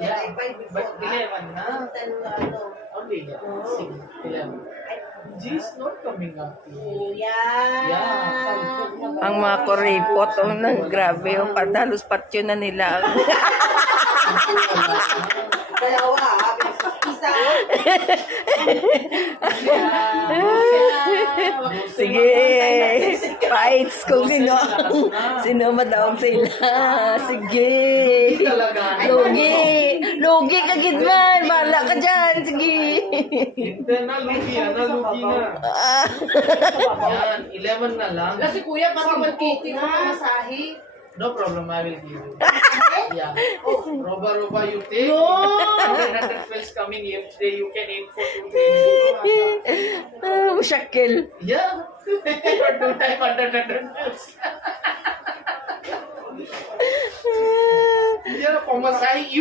Yeah, but 11 na. Only 11. Sige, 11. G is not coming up. Yeah. Ang mga kuripot, grabe, padalos patyo na nila. Dalawa, isa. Sige, fights kung sino madawag sila. Sige. Lugi ka gitman, bahala ka dyan, sige. Internal lugi na. Yan, 11 na lang. Kasi kuya, pati magkiti mo masahe. No problem, I will give you. Yeah. Roba, you take. No! 100 pills coming each day, you can eat for 2 days. Musyakil. Yeah. For 2 times 100 pills. Yeah, pamasahe.